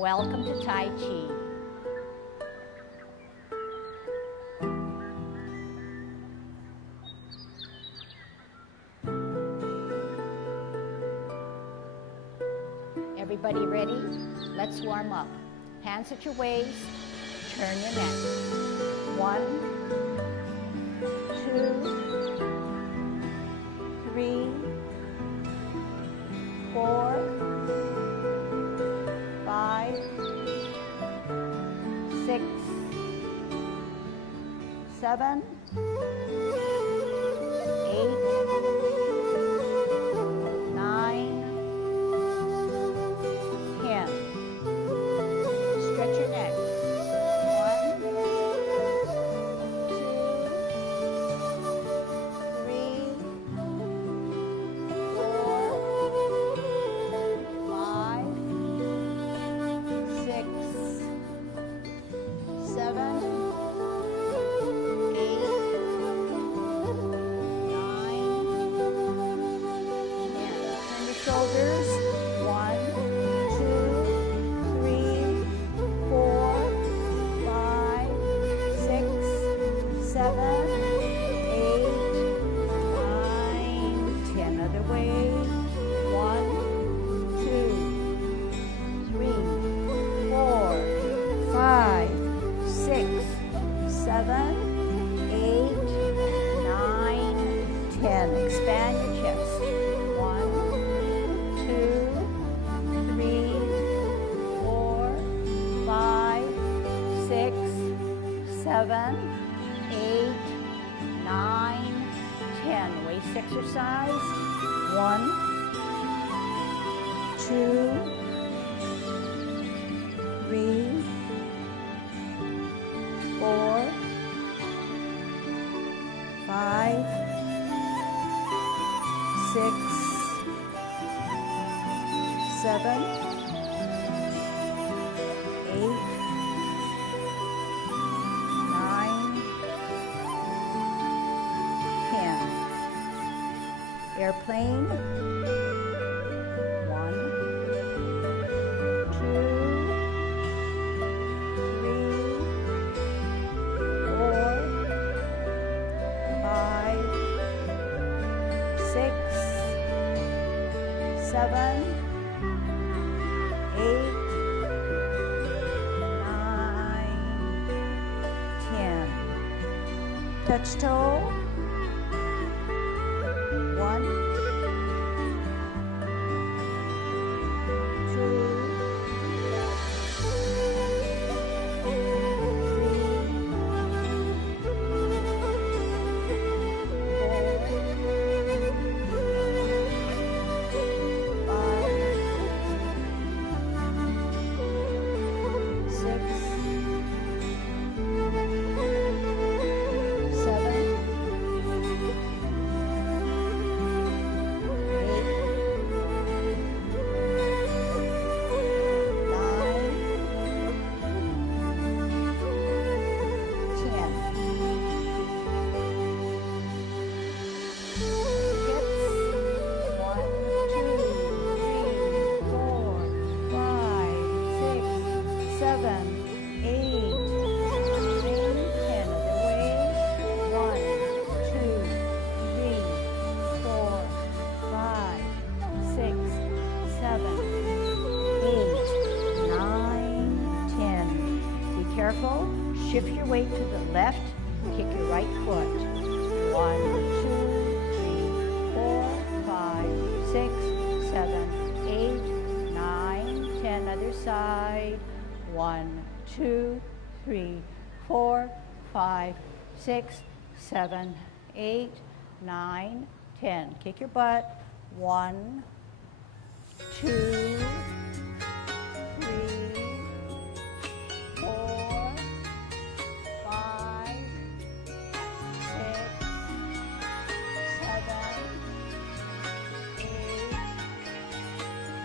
Welcome to Tai Chi. Everybody ready? Let's warm up. Hands at your waist, turn your neck. 1, 2, 3, 4, 5, 6, 7, 8, 9, 10. Stretch your neck. 1, 2, 3, 4, 5, 6, 7, 8, 9, 10. Turn your shoulders. 1, 2, 3, 4, 5, 6, 7, 8, 9, 10. Other way. 1, 2, 3, 4, 5, 6, 7, 8, 9, 10. Expand your chest. 1, 2, 3, 4, 5, 6, 7, 8, 9, 10. Waist exercise. 1, 2, 3, 4, 5, 6, 7, 8, 9, 10. Airplane. 1, 2, 3, 4, 5, 6, 7, 8, 9, 10. Touch toe. 1, 2, careful. Shift your weight to the left. Kick your right foot. 1, 2, 3, 4, 5, 6, 7, 8, 9, 10. Other side. 1, 2, 3, 4, 5, 6, 7, 8, 9, 10. Kick your butt. 1, 2, 3, 4, 5, 6, 7, 8,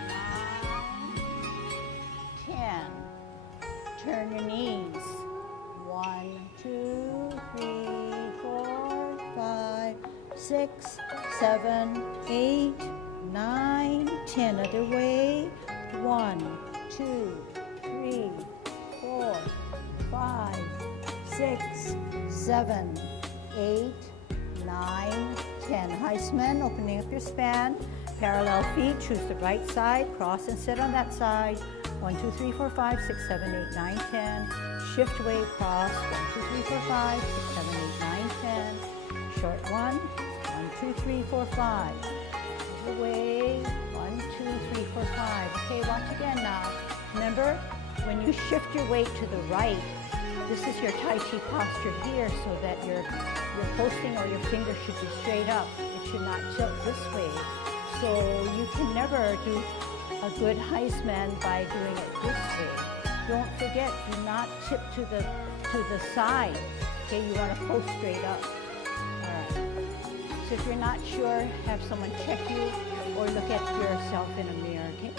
9, 10. Turn your knees. 1, 2, 3, 4, 5, 6, 7, 8, 9, 10. Other way. 1, 2, 3, 6, 7, 8, 9, 10. Heisman, opening up your span. Parallel feet, choose the right side, cross and sit on that side. 1, 2, 3, 4, 5, 6, 7, 8, 9, 10. Shift weight, cross. 1, 2, 3, 4, 5, 6, 7, 8, 9, 10. Short one. 1, 2, 3, 4, 5. Move away. 1, 2, 3, 4, 5. Okay, once again now. Remember, when you shift your weight to the right, this is your Tai Chi posture here, so that your posting or your finger should be straight up. It should not tilt this way. So you can never do a good Heisman by doing it this way. Don't forget, do not tip to the side. Okay, you want to post straight up. All right. So if you're not sure, have someone check you or look at yourself in a mirror. Okay.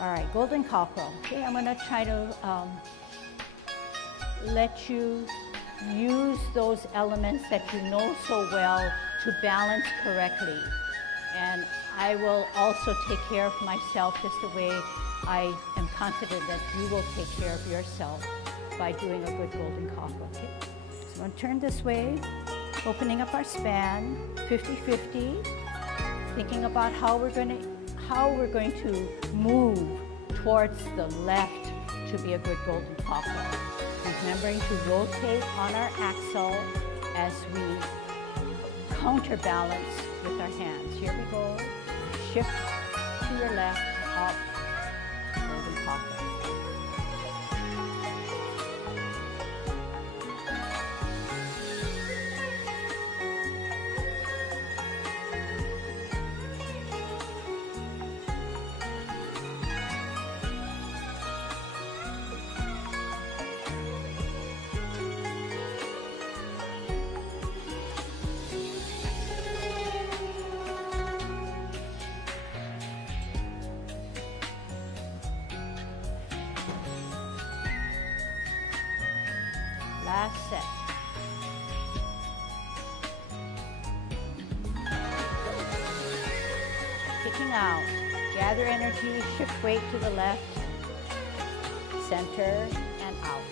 All right, golden cockerel. Okay, I'm gonna try to let you use those elements that you know so well to balance correctly. And I will also take care of myself just the way I am confident that you will take care of yourself by doing a good golden cockerel. Okay? So I'm going to turn this way, opening up our span, 50-50, thinking about how we're going to move towards the left to be a good golden cockerel. Remembering to rotate on our axle as we counterbalance with our hands. Here we go. Shift to your left, up, golden cockerel. Last set. Kicking out. Gather energy, shift weight to the left, center, and out.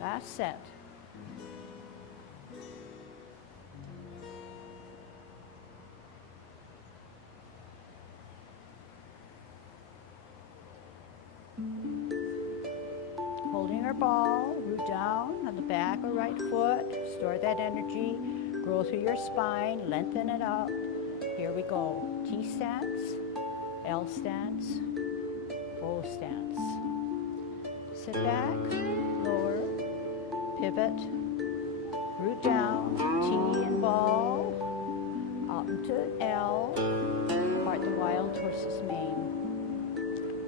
Last set. Holding our ball, root down on the back or right foot. Store that energy. Grow through your spine. Lengthen it up. Here we go. T stance, L stance, O stance. Sit back, lower, pivot, root down, T and ball, out into L, part the wild horse's mane.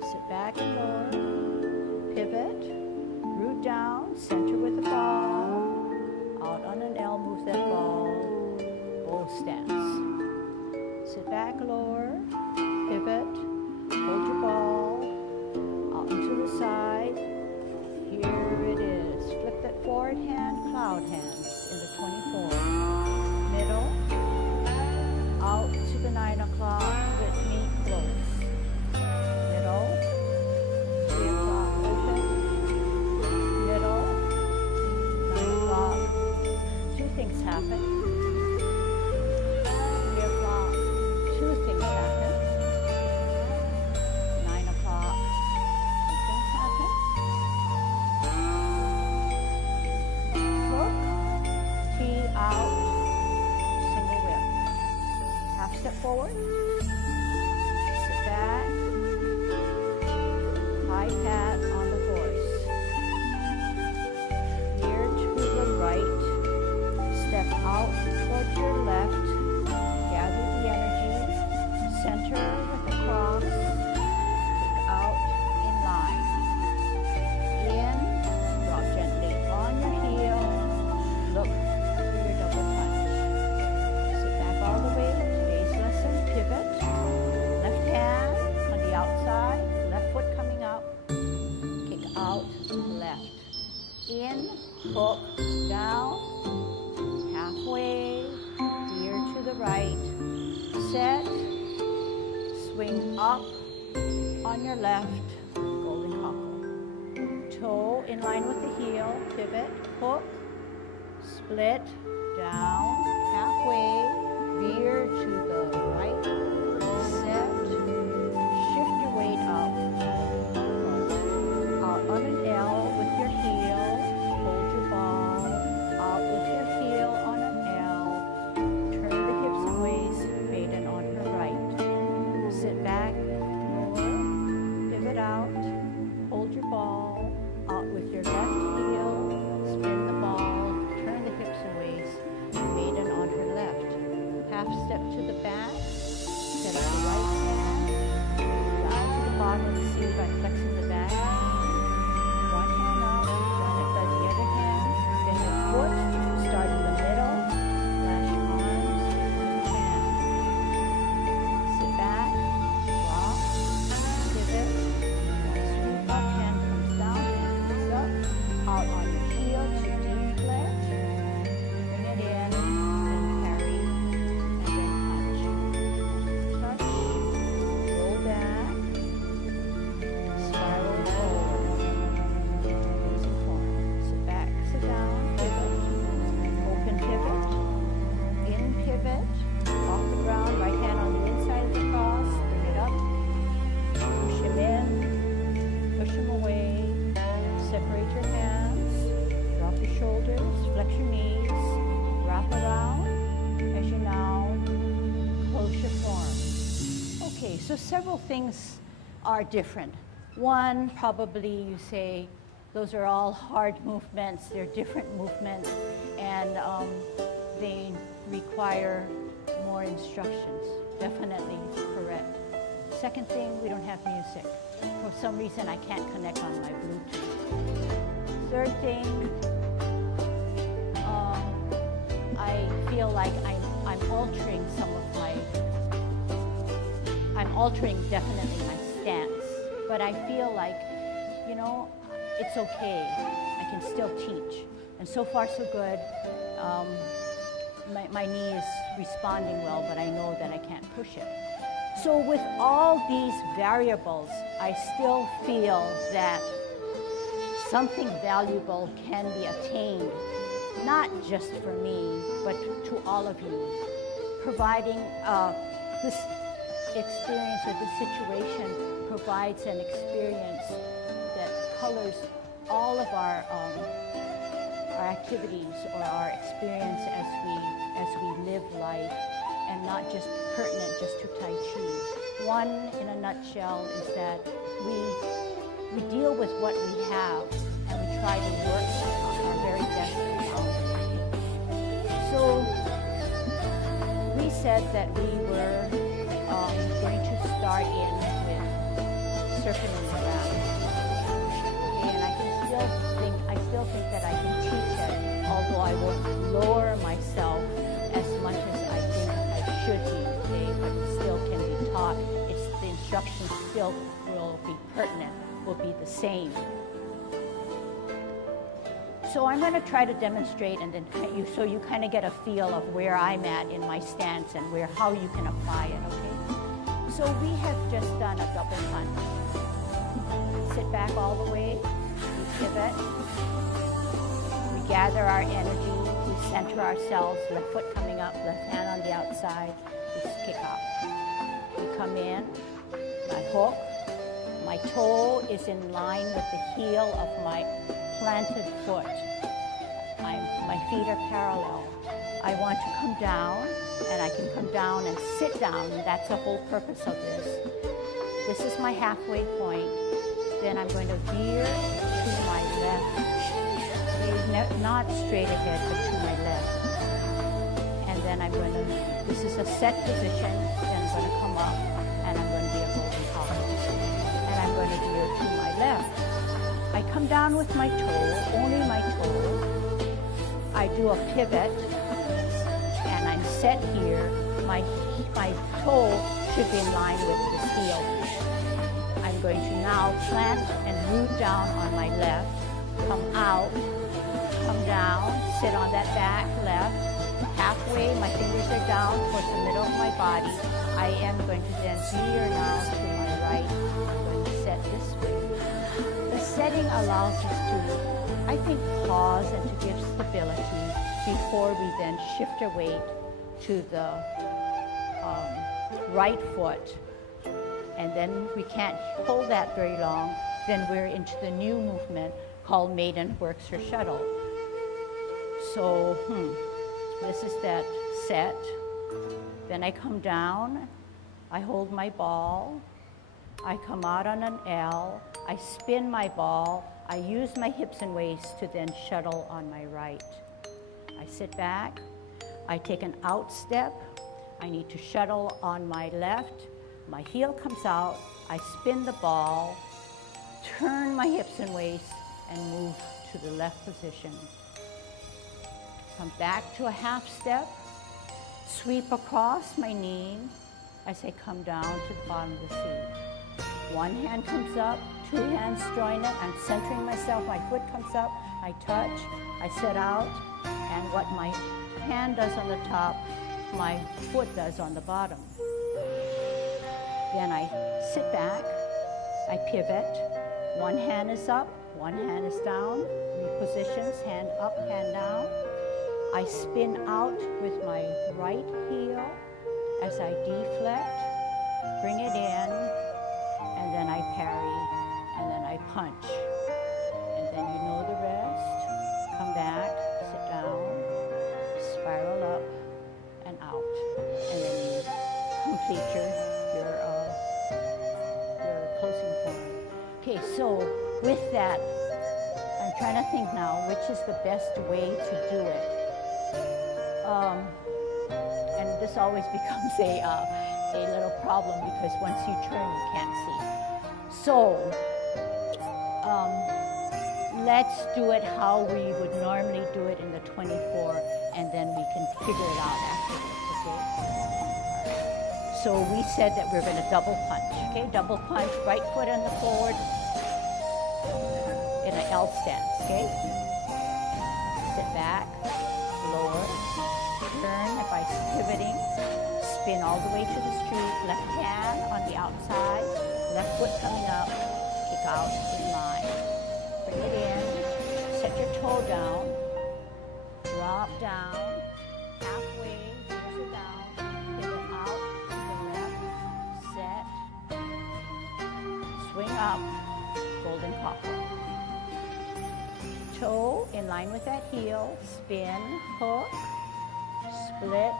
Sit back and lower, pivot, root down, center with the ball, out on an L, move that ball, bow stance. Sit back, lower, pivot, hold your ball, out into the side. Here it is. Flip that forward hand, cloud hands into 24. Middle, out to the 9 o'clock with me close. Middle, 3 o'clock open. Middle, 9 o'clock. Two things happen. 3 o'clock, two things happen. 9 o'clock, two things happen. Out, single whip. Half step forward, sit back, high pat on the horse. Ear to the right, step out towards your left, gather the energy, center with the cross, kick out in line. in, hook, down, halfway, veer to the right, set, swing up on your left, golden cockle. Toe in line with the heel, pivot, hook, split, down, halfway, veer to the right, set, shift your weight up, out on an L with your heel, hold your ball, out with your heel on an L, turn the hips and waist, maiden on her right, sit back, lower, pivot out, hold your ball, out with your left heel, spin the ball, turn the hips and waist, maiden on her left. Half step to the back, set up the right hand, down to the bottom of the seat by flexing the back. One hand up, run it by the other hand, bend your foot, start in the middle, flash your arms, and hand. Sit back, drop, pivot, sweep up, hand comes down, hand comes up, out on your heel to deep flex, bring it in, then carry, and then touch, roll back, spiral forward, facing forward, sit back, sit down, pivot, open pivot, in pivot, off the ground, right hand on the inside of the cross, bring it up, push him in, push him away, separate your hands, drop your shoulders, flex your knees, wrap around as you now close your form. Okay, so several things are different. One, probably you say, those are all hard movements, they're different movements, and they require more instructions. Definitely correct. Second thing, we don't have music. For some reason, I can't connect on my Bluetooth. Third thing, I feel like I'm altering some of my, I'm altering definitely my stance, but I feel like, you know, it's okay. I can still teach. And so far so good. My knee is responding well, but I know that I can't push it. So with all these variables, I still feel that something valuable can be attained, not just for me, but to all of you. Providing this experience or this situation provides an experience that colors all of our activities or our experience as we live life, and not just pertinent just to Tai Chi. One, in a nutshell, is that we deal with what we have, and we try to work our very best around it. So we said that we were going to start in with surfing in the ground. And I still think that I can teach it, although I won't lower myself as much as I think I should be today, but it still can be taught. The instructions still will be pertinent, will be the same. So I'm going to try to demonstrate, and then so you kind of get a feel of where I'm at in my stance and how you can apply it, okay? So we have just done a double punch. Sit back all the way, we pivot, we gather our energy, we center ourselves, left foot coming up, left hand on the outside, we kick up. We come in, my hook, my toe is in line with the heel of my planted foot. My feet are parallel. I want to come down, and I can come down and sit down, and that's the whole purpose of this. This is my halfway point. Then I'm going to veer to my left, not straight ahead, but to my left. And then I'm going to, this is a set position, then I'm going to come up, and I'm going to be a golden cockle. And I'm going to veer to my left. I come down with my toe, only my toe. I do a pivot, and I'm set here. My toe should be in line with this heel. I'm going to now plant and root down on my left, come out, are down towards the middle of my body. I am going to then veer now to my right. I'm going to set this way. The setting allows us to, I think, pause and to give stability before we then shift our weight to the right foot. And then we can't hold that very long. Then we're into the new movement called Maiden Works Her Shuttle. So, this is that set. Then I come down, I hold my ball, I come out on an L, I spin my ball, I use my hips and waist to then shuttle on my right. I sit back, I take an out step, I need to shuttle on my left, my heel comes out, I spin the ball, turn my hips and waist, and move to the left position. Come back to a half step, sweep across my knee as I come down to the bottom of the seat. One hand comes up, two hands join it, I'm centering myself, my foot comes up, I touch, I sit out, and what my hand does on the top, my foot does on the bottom. Then I sit back, I pivot, one hand is up, one hand is down, repositions, hand up, hand down. I spin out with my right heel as I deflect, bring it in, and then I parry, and then I punch. And then you know the rest. Come back, sit down, spiral up and out. And then you complete your closing form. Okay, so with that, I'm trying to think now which is the best way to do it. And this always becomes a little problem because once you turn, you can't see. So let's do it how we would normally do it in the 24, and then we can figure it out afterwards, okay? So we said that we're going to double punch, okay? Double punch, right foot on the forward in an L stance, okay? Sit back, lower, turn by pivoting, spin all the way to the street, left hand on the outside, left foot coming up, kick out in line. Bring it in, set your toe down, drop down, halfway, fingers are down, pivot out to the left, set, swing up, golden cocktail. Toe in line with that heel, spin, hook, split,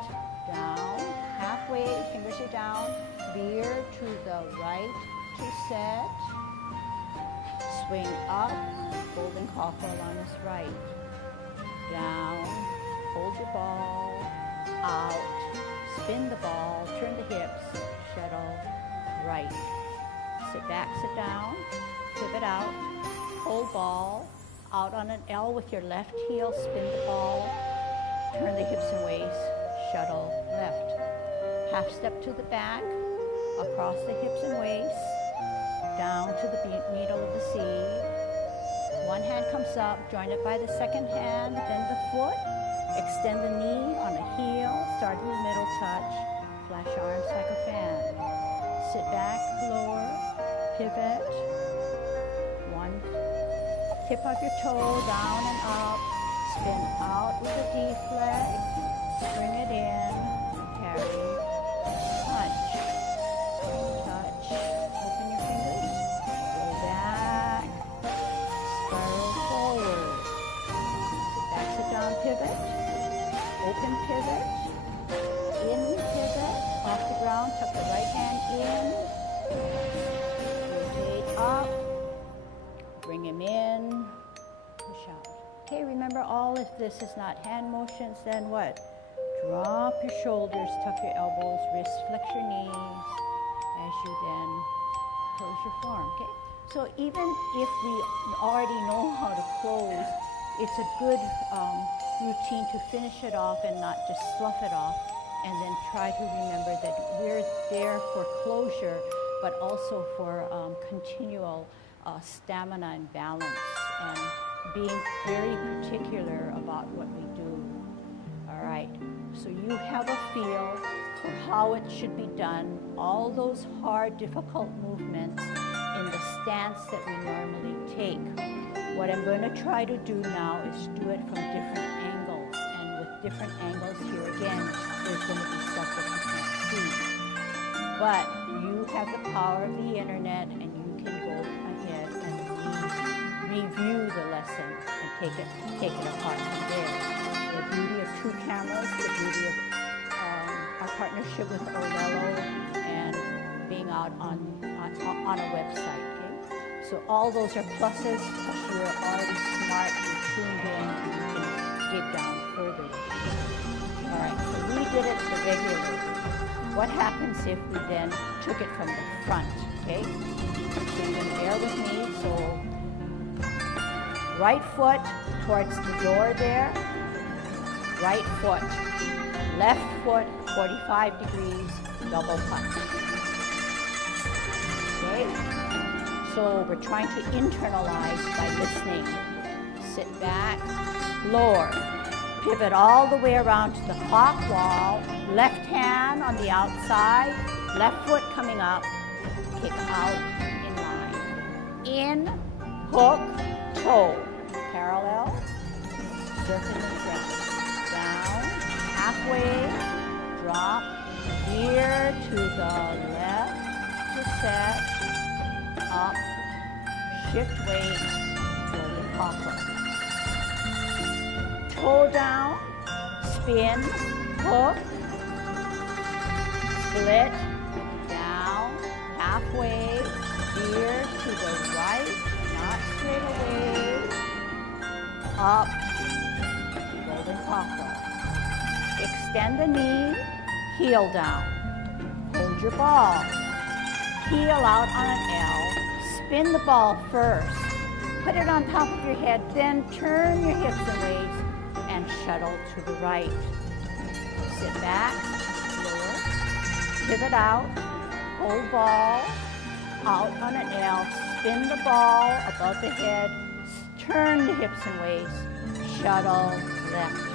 down, halfway, fingers are down, veer to the right to set, swing up, golden cocktail on his right, down, hold your ball, out, spin the ball, turn the hips, shuttle, right. Sit back, sit down, pivot out, hold ball, out on an L with your left heel, spin the ball, turn the hips and waist, shuttle left. Half step to the back, across the hips and waist, down to the needle of the C. One hand comes up, join it by the second hand, then the foot, extend the knee on a heel, start in the middle touch, flash arms like a fan. Sit back, lower, pivot, one tip of your toe down and up, spin out with a deflect, bring it in, carry, punch, touch, open your fingers, go back, spiral forward, sit back, sit down, pivot, open pivot, in pivot, off the ground, tuck the right hand in, rotate up, bring him in, push out. Okay, remember all if this is not hand motions, then what? Drop your shoulders, tuck your elbows, wrists, flex your knees as you then close your form, okay? So even if we already know how to close, it's a good routine to finish it off and not just slough it off, and then try to remember that we're there for closure, but also for continual stamina and balance, and being very particular about what we do. All All right, so you have a feel for how it should be done, all those hard, difficult movements in the stance that we normally take. What I'm going to try to do now is do it from different angles, and with different angles here again, there's going to be stuff that you can't see. But you have the power of the internet, and you can go ahead and review the lesson and take it apart from there. The beauty of 2 cameras, the beauty of our partnership with Orlello, and being out on a website. Okay? So all those are pluses, plus you're already smart, you're tuned in, and you can dig down further. All right, so we did it the regular way. What happens if we then took it from the front, okay? So you're going to bear with me. So right foot towards the door there, right foot, left foot, 45 degrees, double punch. Okay? So we're trying to internalize by listening. Sit back, lower. Pivot all the way around to the clock wall. Left hand on the outside, left foot coming up, kick out in line. In, hook, toe. Parallel, circle and dress. Down, halfway, drop, veer to the left to set, up, shift weight, rolling poplar. Toe down, spin, hook, split, down, halfway, veer to the right, not straight away, up, golden poplar. Extend the knee, heel down. Hold your ball. Heel out on an L. Spin the ball first. Put it on top of your head, then turn your hips and waist and shuttle to the right. Sit back, lower, pivot out, hold ball, out on an L, spin the ball above the head, turn the hips and waist, shuttle left.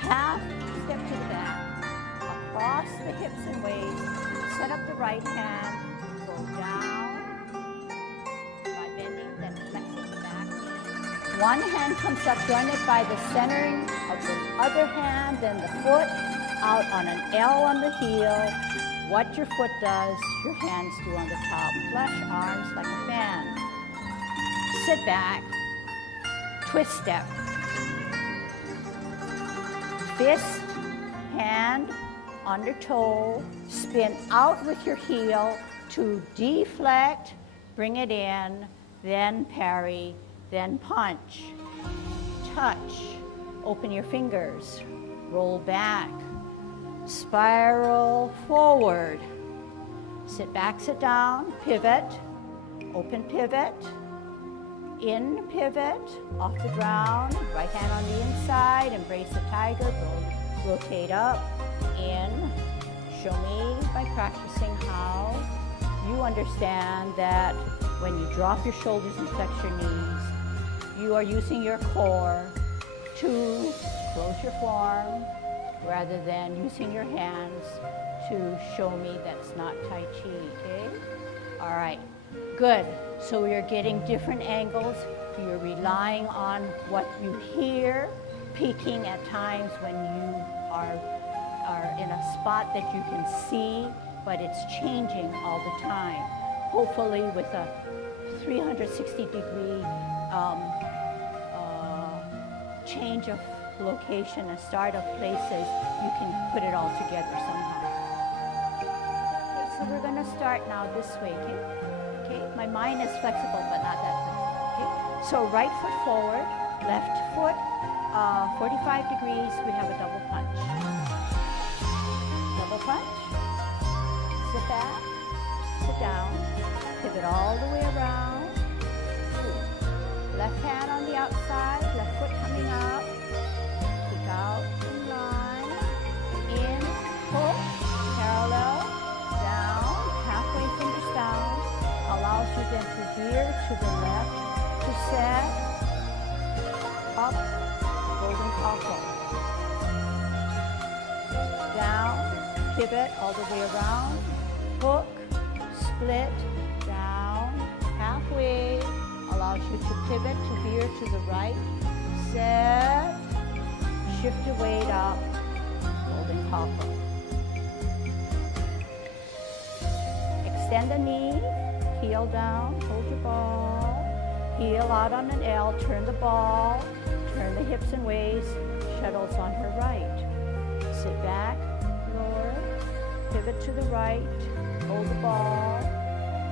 Half step to the back, across the hips and waist, set up the right hand, go down by bending, then flexing the back knee. One hand comes up, join it by the centering of the other hand, then the foot out on an L on the heel. What your foot does, your hands do on the top. Flush arms like a fan. Sit back, twist step. Fist, hand, under toe, spin out with your heel to deflect, bring it in, then parry, then punch. Touch, open your fingers, roll back, spiral forward. Sit back, sit down, pivot, open pivot, in pivot, off the ground, right hand on the inside, embrace the tiger, rotate up, in. Show me by practicing how you understand that when you drop your shoulders and flex your knees, you are using your core to close your form rather than using your hands to show me that's not Tai Chi, okay? All right, good. So you're getting different angles. You're relying on what you hear, peaking at times when you are in a spot that you can see, but it's changing all the time. Hopefully with a 360-degree change of location and start of places, you can put it all together somehow. Okay, so we're gonna start now this way, okay? Okay, my mind is flexible, but not that flexible, okay? So right foot forward, left foot, 45 degrees, we have a double punch. Double punch, sit back, sit down, pivot all the way around. Left hand on the outside, left foot coming up, kick out in line, in, hook, parallel, down, halfway fingers down, allows you then to veer to the left, to set, up, golden poplar. pivot all the way around, hook, split, down, halfway, allows you to pivot, to veer to the right, set, shift your weight up, golden cockerel. Extend the knee, heel down, hold your ball, heel out on an L, turn the ball, turn the hips and waist, shuttles on her right. Sit back, lower, pivot to the right, hold the ball,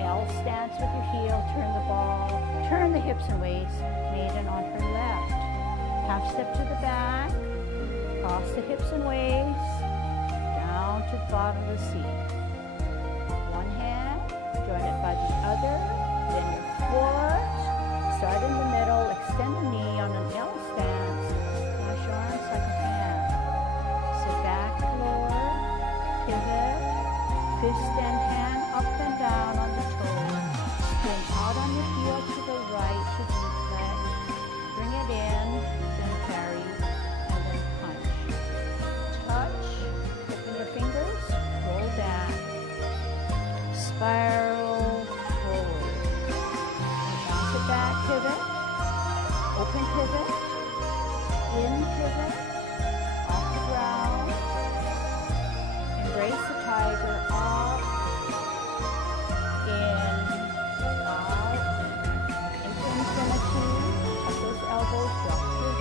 L stance with your heel, turn the ball, turn the hips and waist, maiden on her left. Half step to the back, cross the hips and waist, down to the bottom of the seat. One hand, join it by the other, then your foot, start in the middle, extend the knee on an L stance, cross your arms like a fan. Sit back, lower, pivot, fist and hand up and down on the toe, spin out on your heel to the right to deflect, bring it in, then carry, and then punch. Touch, open your fingers, roll back, spiral forward. Bounce it back, pivot, open pivot, in pivot, off the ground, embrace the tiger, up, in, out, into infinity, tuck those elbows, drop your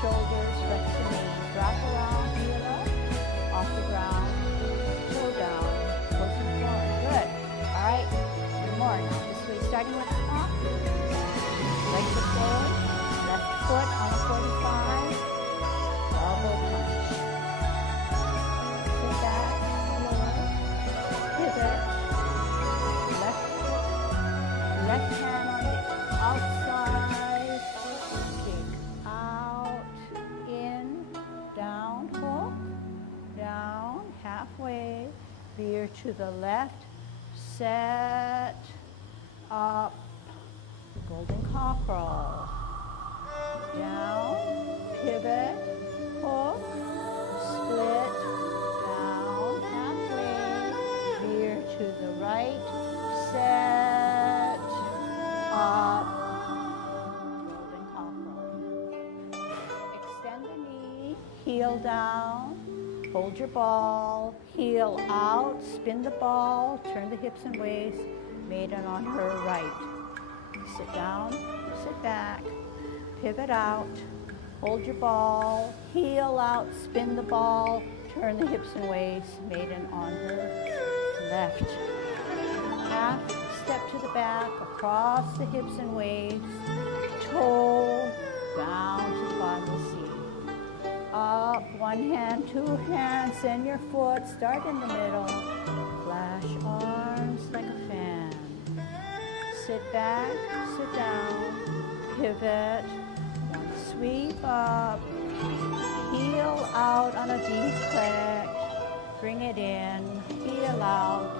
shoulders, flex the knees, drop around, heel up, off the ground, toe down, closing forward. Good. All right, one more. Now this way, starting with the top, legs are forward, left foot on a 45, elbow punch. Sit back, lower, pivot, left foot, left hand on the outside, kick out, in, down, hook, down, halfway, veer to the left, set, up, golden cockerel, down, pivot, hook, split, down, halfway, veer to the right, set, up, golden cockerel. Extend the knee, heel down, hold your ball, heel out, spin the ball, turn the hips and waist, maiden on her right. Sit down, sit back, pivot out, hold your ball, heel out, spin the ball, turn the hips and waist, maiden on her left. Half step to the back, across the hips and waist, toe down to the bottom of the seat. Up, one hand, two hands, send your foot, start in the middle, flash arms like a fan. Sit back, sit down, pivot, one sweep up, heel out on a deflect, bring it in, heel out,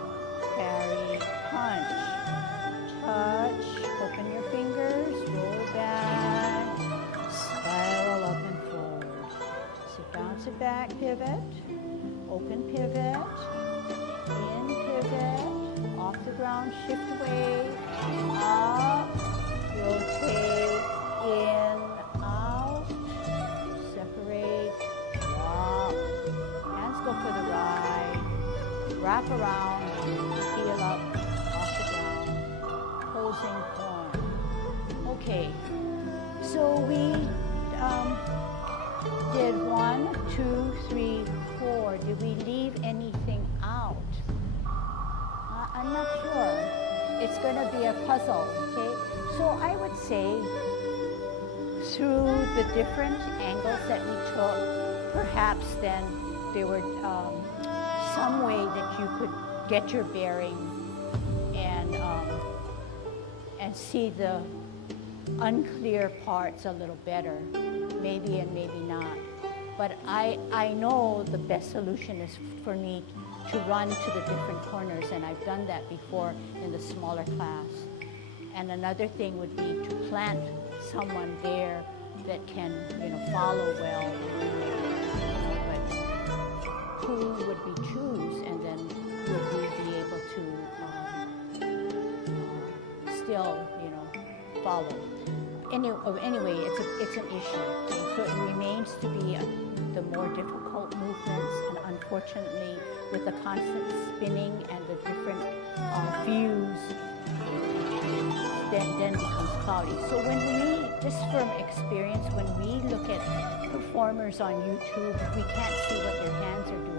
carry, punch, touch, open your fingers, roll back, spiral up and forward. Sit down, sit back, pivot, open pivot, in pivot, off the ground, shift away, up, rotate, in, out, separate, drop, hands go for the ride, wrap around, heel up, off the ground, posing form. Okay, so we did 1, 2, 3, 4. Did we leave anything out? I'm not sure. It's going to be a puzzle, okay? So I would say through the different angles that we took, perhaps then there were some way that you could get your bearing and see the unclear parts a little better, maybe and maybe not. But I know the best solution is for me to run to the different corners, and I've done that before in the smaller class. And another thing would be to plant someone there that can, follow well. But two would be choose, and then would we be able to still, follow? Anyway, it's an issue. So it remains to be the more difficult movements, and unfortunately, with the constant spinning and the different views, then becomes cloudy. So when we, just from experience, when we look at performers on YouTube, we can't see what their hands are doing.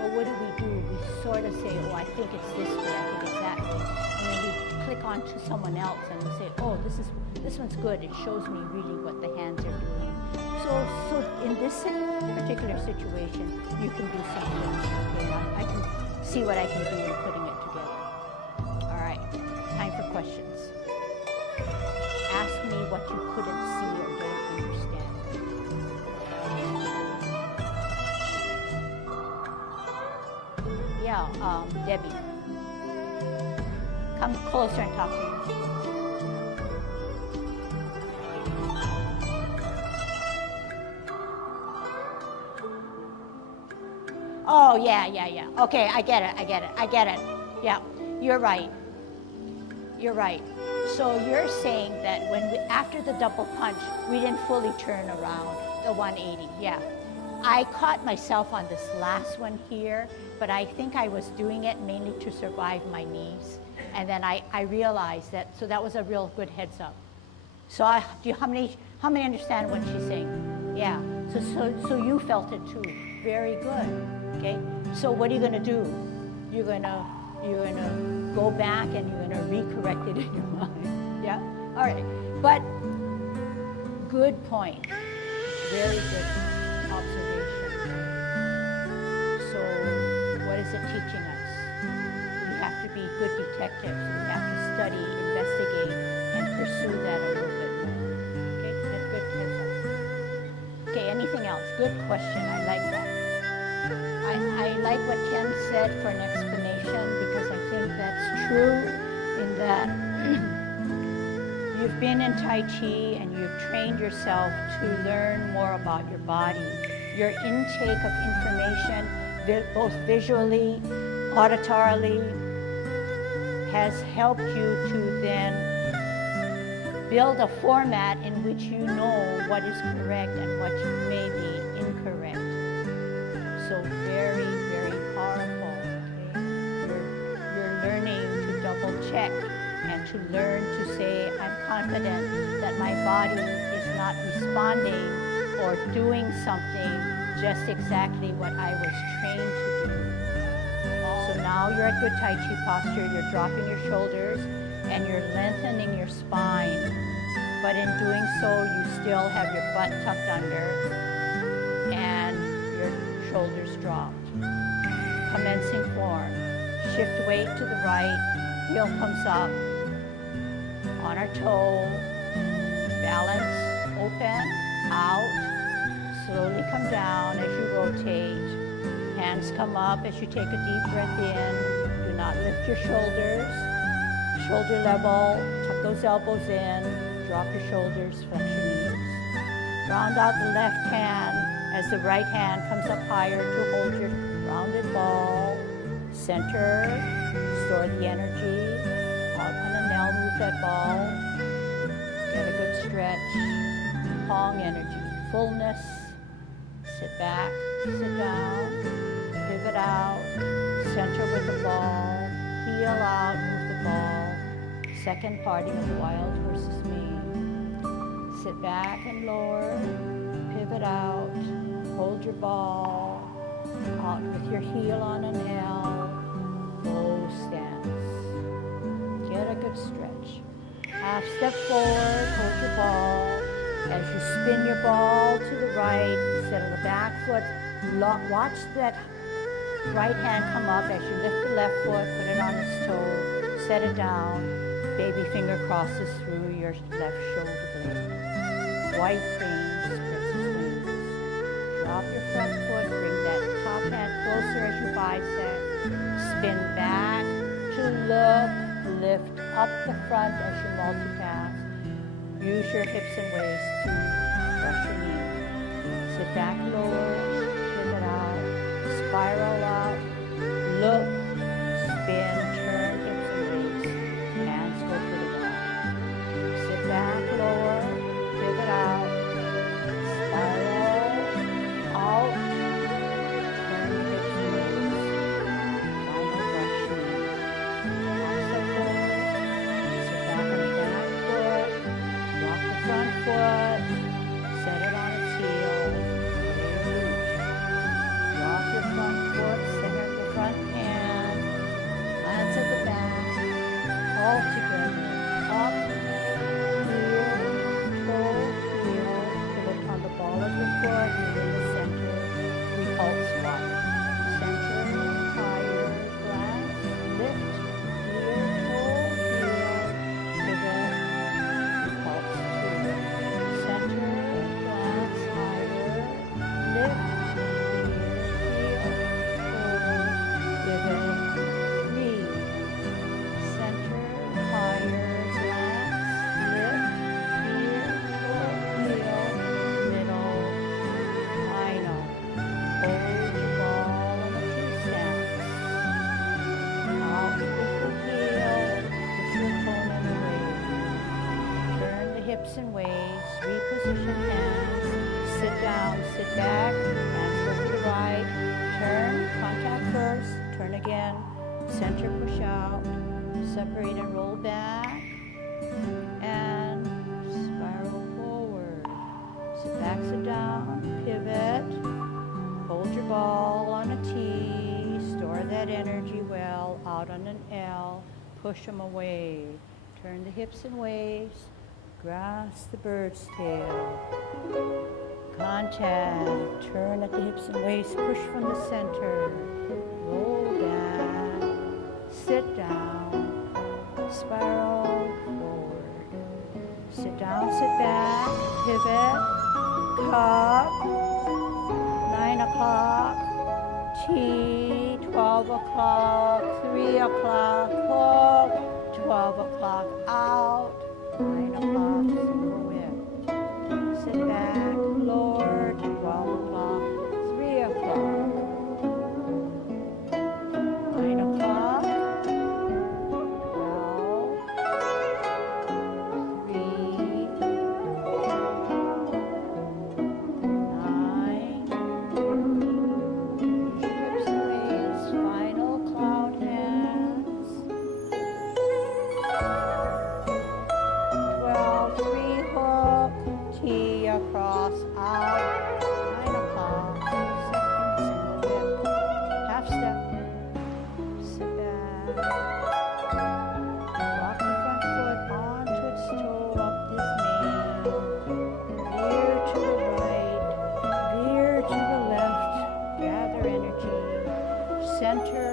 But what do? We sort of say, oh, I think it's this way, I think it's that way. And then we click onto someone else and we say, oh, this one's good. It shows me really what the hands are doing. So in this particular situation, you can do something. Okay, I can see what I can do in putting it together. All right, time for questions. Ask me what you couldn't see or don't understand. Yeah, Debbie. Come closer and talk to me. Oh, yeah. Okay, I get it. Yeah, you're right. So you're saying that after the double punch, we didn't fully turn around the 180. Yeah. I caught myself on this last one here, but I think I was doing it mainly to survive my knees. And then I realized that, so that was a real good heads up. So how many understand what she's saying? Yeah. So you felt it too. Very good. Okay. So what are you going to do? You're going to go back and you're going to recorrect it in your mind. Yeah? All right. But good point. Very good observation. So what is it teaching us? We have to be good detectives. We have to study, investigate, and pursue that a little bit more. Okay? That's good heads up. Okay, anything else? Good question. I like that. I like what Ken said for an explanation, because I think that's true in that you've been in Tai Chi and you've trained yourself to learn more about your body. Your intake of information, both visually, auditorily, has helped you to then build a format in which you know what is correct and what may be incorrect. So very, very powerful. Okay? You're learning to double check and to learn to say, I'm confident that my body is not responding or doing something just exactly what I was trained to do. So now you're at good Tai Chi posture, you're dropping your shoulders and you're lengthening your spine. But in doing so, you still have your butt tucked under and your shoulders dropped. Commencing form. Shift weight to the right, heel comes up, on our toe, balance, open, out, slowly come down as you rotate. Hands come up as you take a deep breath in. Do not lift your shoulders. Shoulder level, tuck those elbows in, drop your shoulders, flex your knees. Round out the left hand as the right hand comes up higher to hold your rounded ball. Center, store the energy. Out on a nail, move that ball. Get a good stretch. Pong energy, fullness. Sit back, sit down, pivot out, center with the ball, heel out, move the ball. Second parting of the wild horse's mane. Sit back and lower, pivot out, hold your ball, out with your heel on an L, low stance. Get a good stretch. Half step forward, hold your ball. As you spin your ball to the right, set on the back foot, watch that right hand come up as you lift the left foot, put it on its toe, set it down, baby finger crosses through your left shoulder blade. White crane spreads its wings. Drop your front foot, bring that top hand closer as you bicep, spin back to look, lift up the front as you multitask. Use your hips and waist to brush your knee. Sit back lower, pivot out, spiral out, look, spin, turn, hips and waist, hands go for the wall. Sit back, lower, pivot out, spiral out, turn the hips and waist, final brush knee. Also forward, sit back on the back foot, walk the front foot, set it on its heel, drop your front foot, center the front hand, glance at the back, all together, up, heel, toe, heel, pivot on the ball of your foot, and in the center, repulse one. Center, higher, glance, lift, heel, toe, heel, pivot, repulse two. Center, glance, higher, lift, hips and waist, reposition hands, sit down, sit back, hands go to the right, turn, contact first, turn again, center, push out, separate and roll back, and spiral forward. Sit back, sit down, pivot, hold your ball on a T, store that energy well, out on an L, push them away, turn the hips and waist, grasp the bird's tail. Contact. Turn at the hips and waist. Push from the center. Roll back. Sit down. Spiral forward. Sit down, sit back. Pivot. Cup. 9 o'clock. T. 12 o'clock. 3 o'clock. Hook. 12 o'clock. Out. 9 o'clock, single whip. Sit back, lower, 12 o'clock, 3 o'clock. 9 o'clock, 12, 3, 9. Hips and waist, final cloud hands. 3 hook, T across, out, 9 o'clock, second single whip, half step, sit back, rock the front foot onto its toe, up this knee, veer to the right, veer to the left, gather energy, center,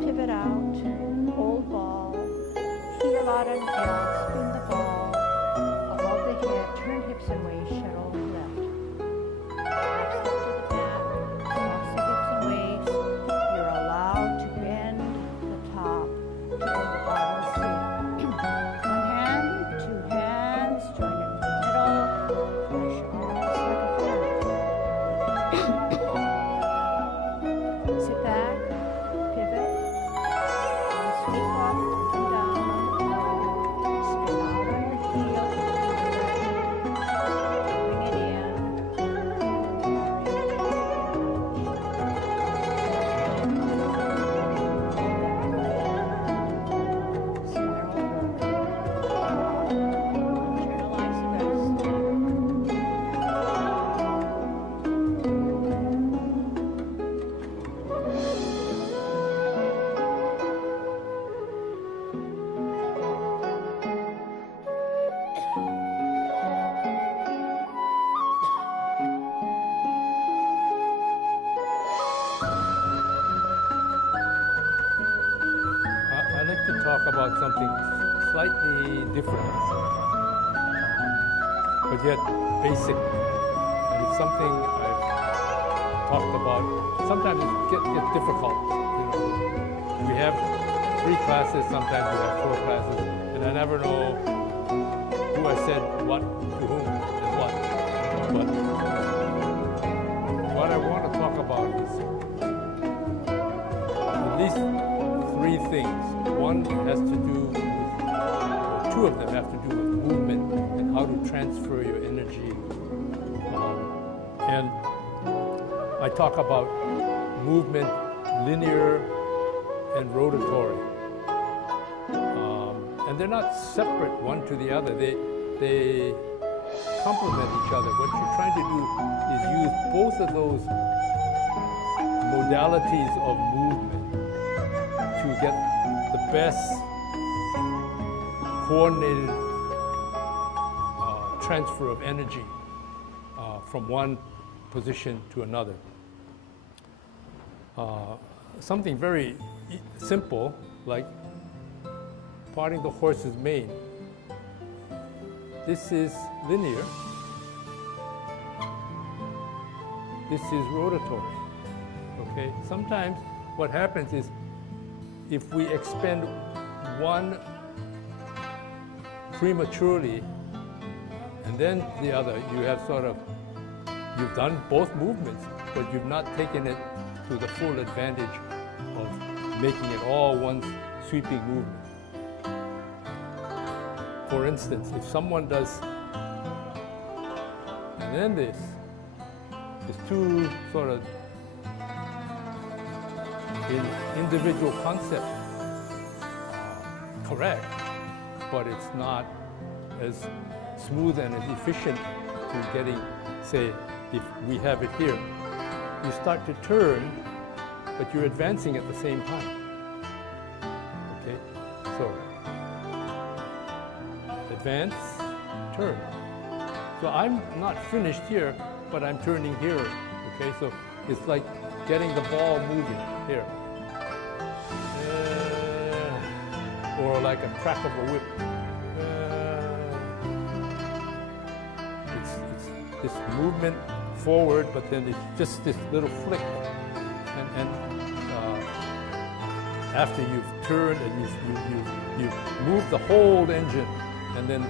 pivot out, hold ball, heel out and L, spin the ball, above the head, turn hips and waist, shuttle left. Half step to the back, cross the hips and waist, you're allowed to bend the top to the bottom seat. One hand, two hands, join in the middle, flash your arms like a fan. Sit back, pivot, sweep up and down, to talk about something slightly different, but yet basic. And it's something I've talked about. Sometimes it gets difficult. We have 3 classes, sometimes we have 4 classes, and I never know who I said what to whom and what. But what I want to talk about is at least 3 things. One has to do with, 2 of them have to do with movement and how to transfer your energy. And I talk about movement, linear and rotatory. And they're not separate one to the other. They complement each other. What you're trying to do is use both of those modalities of movement to get the best coordinated transfer of energy from one position to another. Something very simple, like parting the horse's mane. This is linear. This is rotatory. Okay? Sometimes what happens is if we expend one prematurely and then the other, you have you've done both movements, but you've not taken it to the full advantage of making it all one sweeping movement. For instance, if someone does, and then this, there's 2 individual concepts, correct, but it's not as smooth and as efficient to getting, say, if we have it here, you start to turn, but you're advancing at the same time. Okay, so advance, turn. So I'm not finished here, but I'm turning here. Okay, so it's like getting the ball moving here. Or like a crack of a whip. It's this movement forward, but then it's just this little flick. And after you've turned and you've moved the whole engine, and then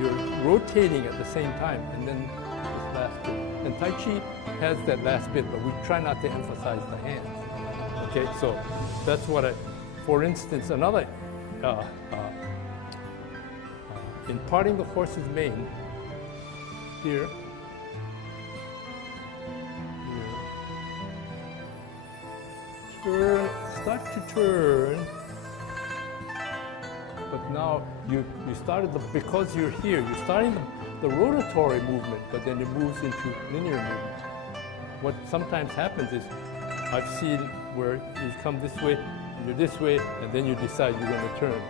you're rotating at the same time, and then this last bit. And Tai Chi has that last bit, but we try not to emphasize the hands. Okay, so that's what for instance, another, in parting the horse's mane, here, start to turn, but now you started because you're here, you're starting the rotatory movement, but then it moves into linear movement. What sometimes happens is, I've seen where you come this way, you're this way, and then you decide you're going to turn.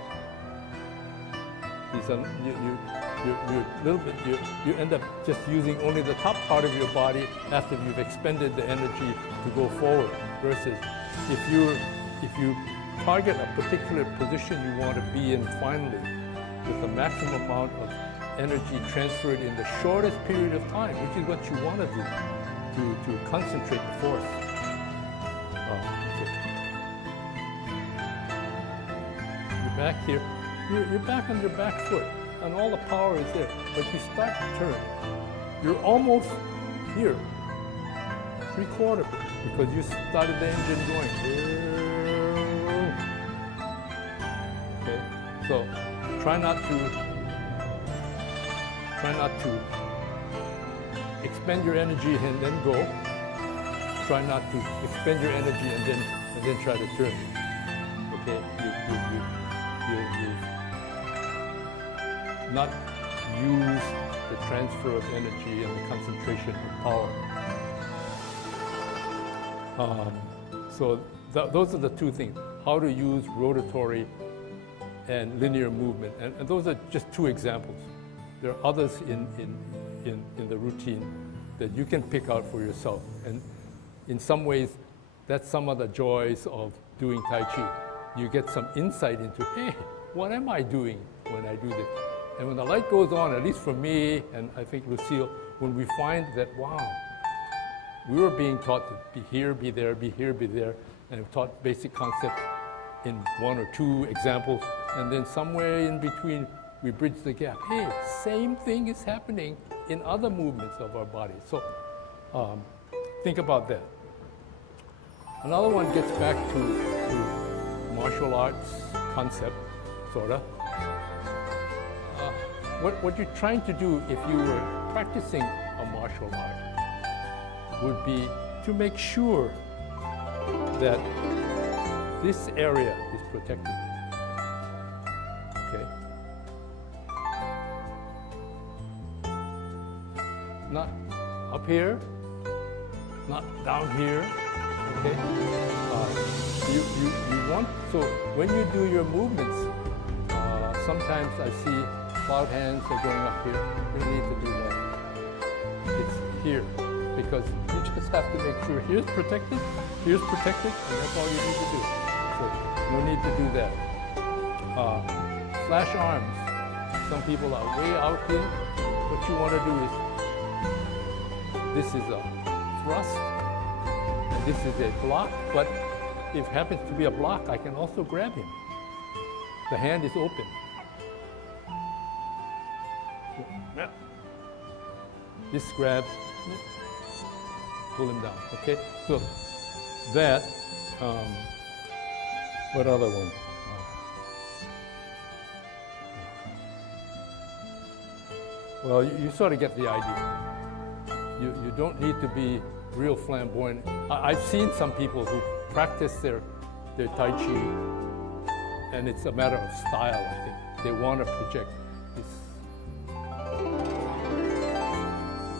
You end up just using only the top part of your body after you've expended the energy to go forward. Versus if you target a particular position you want to be in finally, with the maximum amount of energy transferred in the shortest period of time, which is what you want to do, to concentrate the force. You're back here. You're back on your back foot, and all the power is there. But you start to turn. You're almost here, 3/4, because you started the engine going. Okay, so try not to expend your energy and then go. Try not to expend your energy and then try to turn. Okay, you've not use the transfer of energy and the concentration of power. So those are the 2 things: how to use rotatory and linear movement, and those are just 2 examples. There are others in the routine that you can pick out for yourself, and in some ways, that's some of the joys of doing Tai Chi. you get some insight into, hey, what am I doing when I do this? And when the light goes on, at least for me, and I think Lucille, when we find that, wow, we were being taught to be here, be there, be here, be there, and taught basic concepts in one or two examples, and then somewhere in between, we bridge the gap. Hey, same thing is happening in other movements of our body. So think about that. Another one gets back to martial arts concept, sort of. What you're trying to do if you were practicing a martial art would be to make sure that this area is protected. Okay? Not up here, not down here. Okay? You want, so when you do your movements, sometimes I see cloud hands are going up here. You don't need to do that. It's here, because you just have to make sure here's protected, and that's all you need to do. So no need to do that. Flash arms. Some people are way out here. What you want to do is, this is a thrust, and this is a block, but if it happens to be a block, I can also grab him. The hand is open. This grabs, pull him down, okay? So that, what other one? Well, you sort of get the idea. You don't need to be real flamboyant. I've seen some people who practice their Tai Chi, and it's a matter of style, I think. They want to project this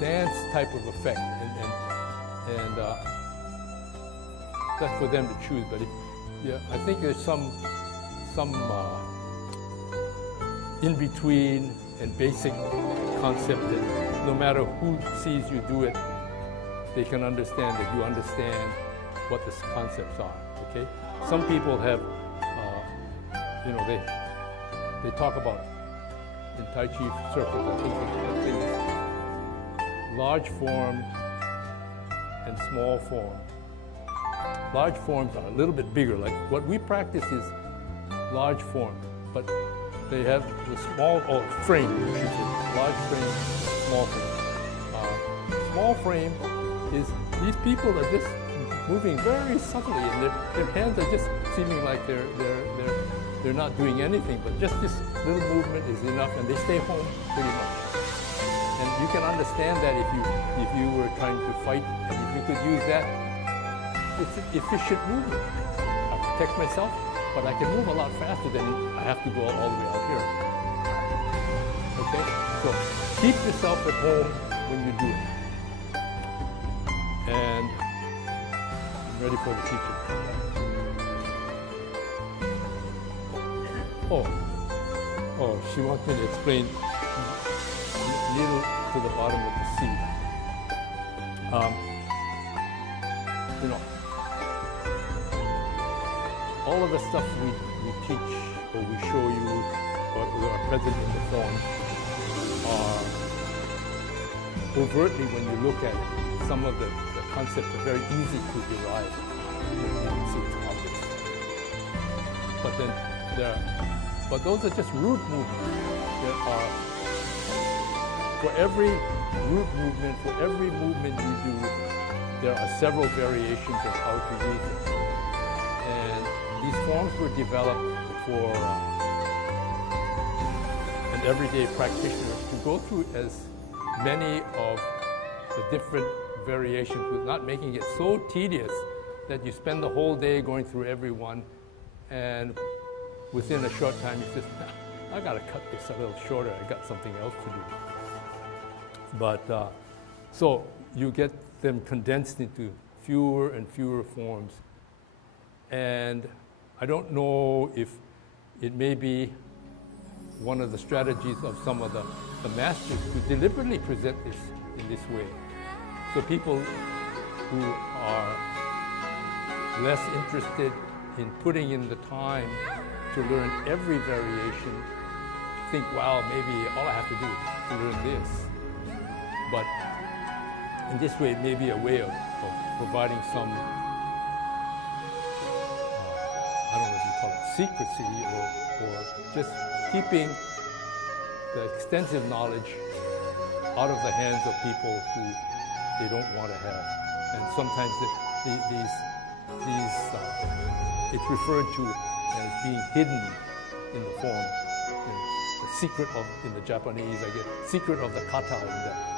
dance type of effect, and that's for them to choose. But yeah, I think there's some in between and basic concept that no matter who sees you do it, they can understand that you understand what the concepts are. Okay, some people have, they talk about in Tai Chi circles. I think the thing is large form and small form. Large forms are a little bit bigger. Like what we practice is large form, but they have the small frame, I should say. Large frame, small frame. Small frame is these people are just moving very subtly, and their hands are just seeming like they're not doing anything, but just this little movement is enough, and they stay home pretty much. And you can understand that if you were trying to fight, and if you could use that, it's an efficient movement. I protect myself, but I can move a lot faster than I have to go all the way out here. Okay? So keep yourself at home when you do it. And I'm ready for the teacher. Oh, she wants me to explain needle to the bottom of the seed. All of the stuff we teach or we show you or are present in the form are overtly, when you look at it, some of the concepts are very easy to derive. You can see it's obvious. But then but those are just root movements. There are, for every root movement, for every movement you do, there are several variations of how to use it. And these forms were developed for an everyday practitioner to go through as many of the different variations with not making it so tedious that you spend the whole day going through every one, and within a short time you just, I gotta cut this a little shorter, I got something else to do. But, so you get them condensed into fewer and fewer forms. And I don't know if it may be one of the strategies of some of the masters to deliberately present this in this way. So people who are less interested in putting in the time to learn every variation, think, wow, maybe all I have to do is to learn this. But in this way, it may be a way of providing some, I don't know if you call it secrecy, or just keeping the extensive knowledge out of the hands of people who they don't want to have. And sometimes it's referred to as being hidden in the form. The secret of, in the Japanese, I guess, secret of the kata.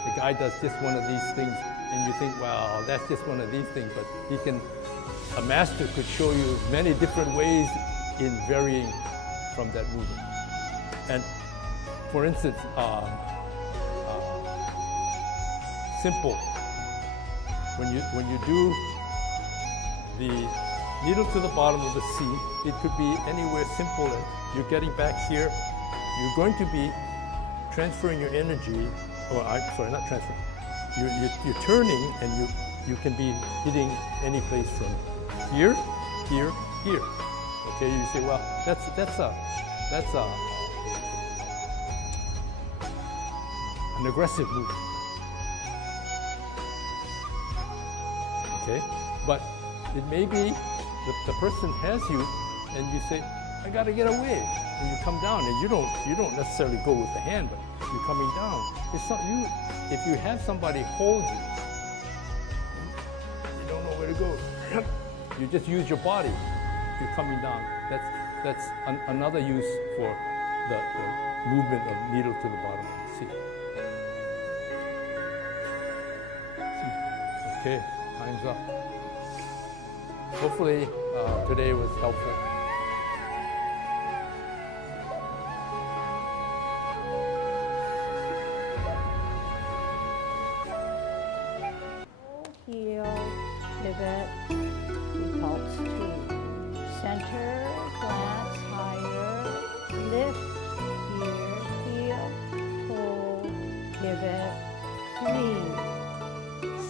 The guy does just one of these things, and you think, wow, that's just one of these things. But a master could show you many different ways in varying from that movement. And for instance, simple. When you do the needle to the bottom of the sea, it could be anywhere simple as you're getting back here. You're going to be transferring your energy, sorry, not transferring. You're turning, and you can be hitting any place from here, here, here. Okay, you say, well, that's an aggressive movement. Okay, but it may be the person has you, and you say, I got to get away, and you come down, and you don't necessarily go with the hand, but you're coming down. It's not you. If you have somebody hold you, you don't know where to go. You just use your body. You're coming down. That's another use for the movement of needle to the bottom of the sea. Okay, time's up. Hopefully today was helpful. Heel, pivot, repulse 2. Center, glance higher, lift, here, heel, pull, pivot, 3.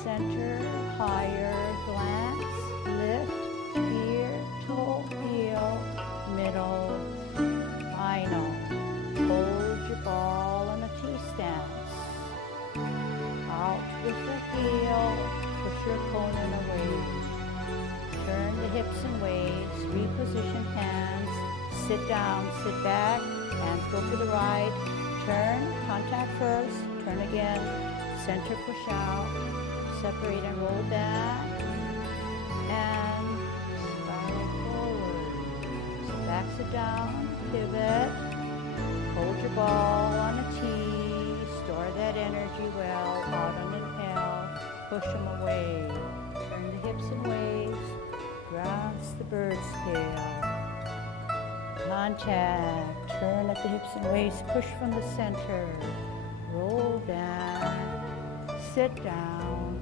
Center, higher, glance, lift, here, toe, heel, middle, final. Hold your ball on a T-stance. Out with the heel, push your opponent away. Turn the hips and waist, reposition hands, sit down, sit back, hands go for the right, turn, contact first, turn again, center push out, separate and roll back, and spiral forward. Sit back, sit down, pivot, hold your ball on a T, store that energy well, out on inhale, push them away, turn the hips and waist, grasp the bird's tail, contact, turn at the hips and waist, push from the center, roll back, sit down,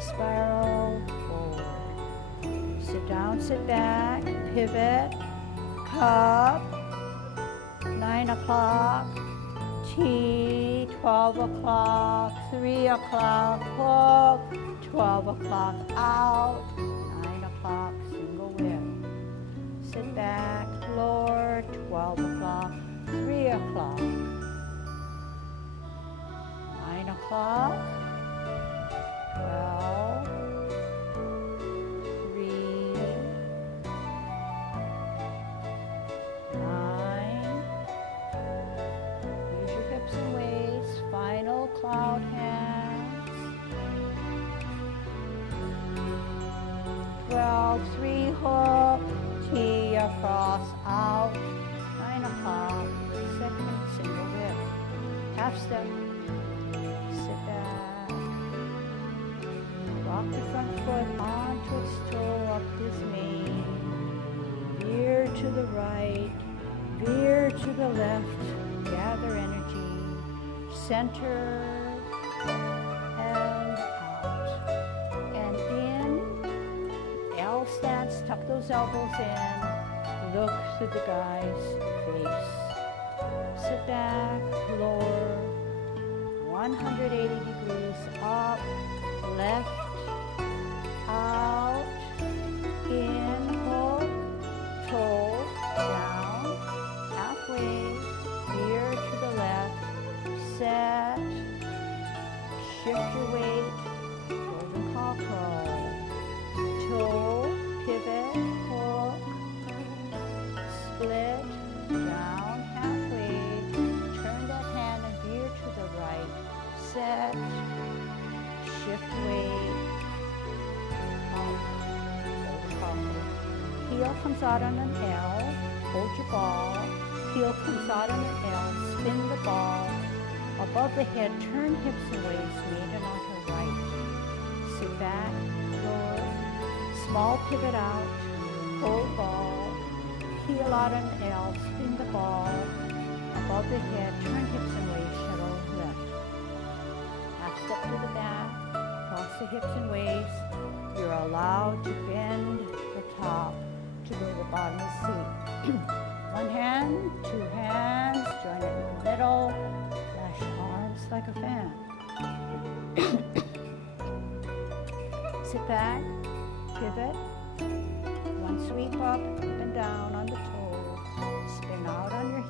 spiral forward, sit down, sit back, pivot, cup, 9 o'clock, T, 12 o'clock, 3 o'clock, hook, 12 o'clock, out, 9 o'clock, single whip. Sit back, lower, 12 o'clock, 3 o'clock, 9 o'clock, 12, 3, 9. Use your hips and waist, final cloud hands. 12, 3 hook, T across, out, 9 o'clock, second single whip, half step, sit back, rock the front foot onto its toe, up his mane, veer to the right, veer to the left, gather energy, center, and out, and in, L stance, tuck those elbows in, look through the guy's face, sit back, lower, 180 degrees up, left, out, in, hook, comes out on an L, hold your ball. Heel comes out on an L, spin the ball. Above the head, turn hips and waist, maiden on her right. Sit back, lower, small pivot out, hold ball. Heel out on an L, spin the ball. Above the head, turn hips and waist, shuttle left. Half step to the back, cross the hips and waist. You're allowed to bend the top to go to the bottom of the seat. One hand, two hands, join it in the middle, flash arms like a fan. Sit back, pivot, one sweep up and down on the toe, spin out on your